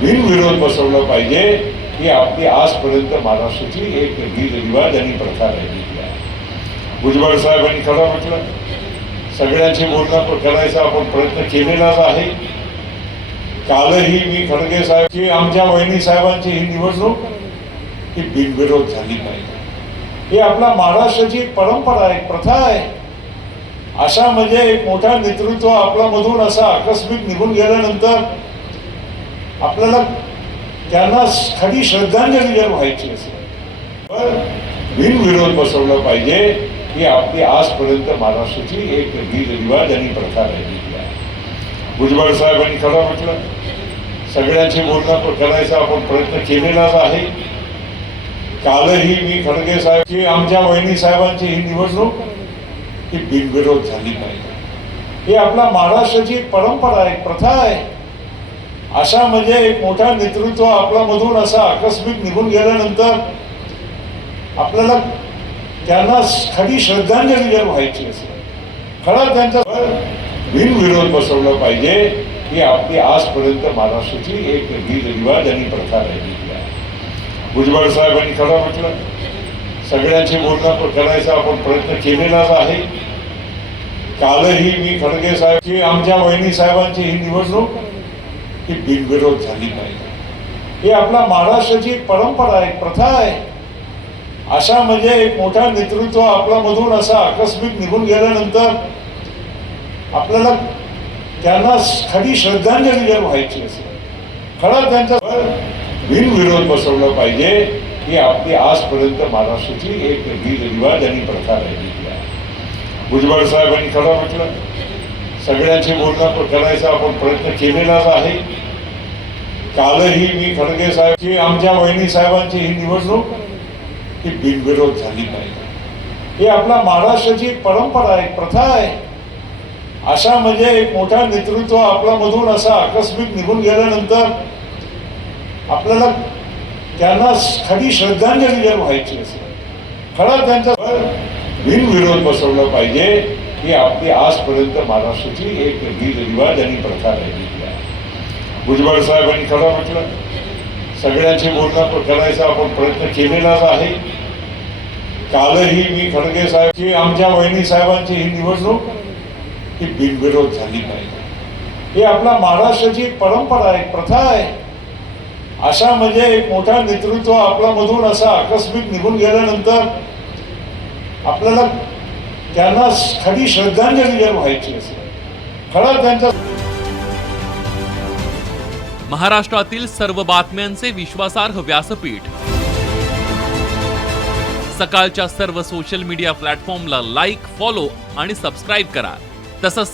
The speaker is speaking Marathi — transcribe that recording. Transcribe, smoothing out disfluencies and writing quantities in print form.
बिनविरोध बसवलं पाहिजे ही आपली आजपर्यंत महाराष्ट्राची एक रीतरिवाज आणि प्रथा राहिलेली आहे. भुजबळ साहेबांनी खरं म्हटलं, सगळ्यांशी बोलणं करायचा आपण प्रयत्न केलेलाच आहे. कालही मी खडगे साहेब की आमच्या वहिनी साहेबांची ही निवडणूक ही बिनविरोध झाली पाहिजे, ही आपल्या महाराष्ट्राची एक परंपरा आहे, प्रथा आहे. अशा म्हणजे एक मोठा नेतृत्व आपल्यामधून असा आकस्मिक निघून गेल्यानंतर आपल्याला त्यांना खरी श्रद्धांजली जर व्हायची असेल तर बिनविरोध बसवलं पाहिजे ही आपली आजपर्यंत महाराष्ट्राची एक रीतरिवाज आणि प्रथा राहिलेली आहे. भुजबळ साहेबांनी खरं म्हटलं, सगळ्यांशी बोलणं करायचा आपण प्रयत्न केलेलाच आहे. कालही मी खडगे साहेब की आमच्या वहिनी साहेबांची ही निवडणूक ही बिनविरोध झाली पाहिजे, ही आपल्या महाराष्ट्राची एक परंपरा आहे, प्रथा आहे. अशा म्हणजे एक मोठा नेतृत्व आपल्यामधून असा आकस्मिक निघून गेल्यानंतर आपल्याला त्यांना खरी श्रद्धांजली जर व्हायची असेल खरं त्यांचा बिनविरोध बसवलं पाहिजे ही आपली आजपर्यंत महाराष्ट्राची एक रीतरिवाज आणि प्रथा राहिलेली आहे. भुजबळ साहेबांनी खरं म्हटलं, सगळ्यांशी बोलणं करायचा आपण प्रयत्न केलेलाच आहे. कालही मी खडगे साहेब की आमच्या वहिनी साहेबांची ही निवडणूक ही बिनविरोध झाली पाहिजे, ही आपल्या महाराष्ट्राची एक परंपरा आहे, प्रथा आहे. अशा म्हणजे एक मोठा नेतृत्व आपल्यामधून असा आकस्मिक निघून गेल्यानंतर आपल्याला त्यांना खरी श्रद्धांजली जर व्हायची असेल खरं त्यांचा बिनविरोध बसवलं पाहिजे ही आपली आजपर्यंत महाराष्ट्राची एक रीतरिवाज आणि प्रथा राहिलेली आहे. भुजबळ साहेबांनी खरं म्हटलं, सगळ्यांशी बोलणं करायचा आपण प्रयत्न केलेलाच आहे. कालही मी खडगे साहेब की आमच्या वहिनी साहेबांची ही निवडणूक ही बिनविरोध झाली पाहिजे, ही आपल्या महाराष्ट्राची एक परंपरा आहे, प्रथा आहे. अशा म्हणजे एक मोठा नेतृत्व आपल्यामधून असा आकस्मिक निघून गेल्यानंतर आपल्याला त्यांना खरी श्रद्धांजली जर व्हायची असेल खरं त्यांचा बिनविरोध बसवलं पाहिजे ही आपली आजपर्यंत महाराष्ट्राची एक रीतरिवाज आणि प्रथा राहिलेली आहे. भुजबळ साहेबांनी खरं म्हटलं, सगळ्यांशी बोलणं करायचा आपण प्रयत्न केलेलाच आहे. कालही मी खडगे साहेब की आमच्या वहिनी साहेबांची ही निवडणूक ही बिनविरोध झाली पाहिजे, ही आपल्या महाराष्ट्राची एक परंपरा आहे, प्रथा आहे. अशा म्हणजे एक मोठा नेतृत्व आपल्यामधून असा आकस्मिक निघून गेल्यानंतर आपल्याला त्यांना खरी श्रद्धांजली जर व्हायची असेल खरं त्यांचा महाराष्ट्रातील सर्व बातम्यांचे विश्वासार्ह व्यासपीठ सकाळच्या सर्व सोशल मीडिया प्लॅटफॉर्मला लाईक, फॉलो आणि सबस्क्राईब करा. तसंच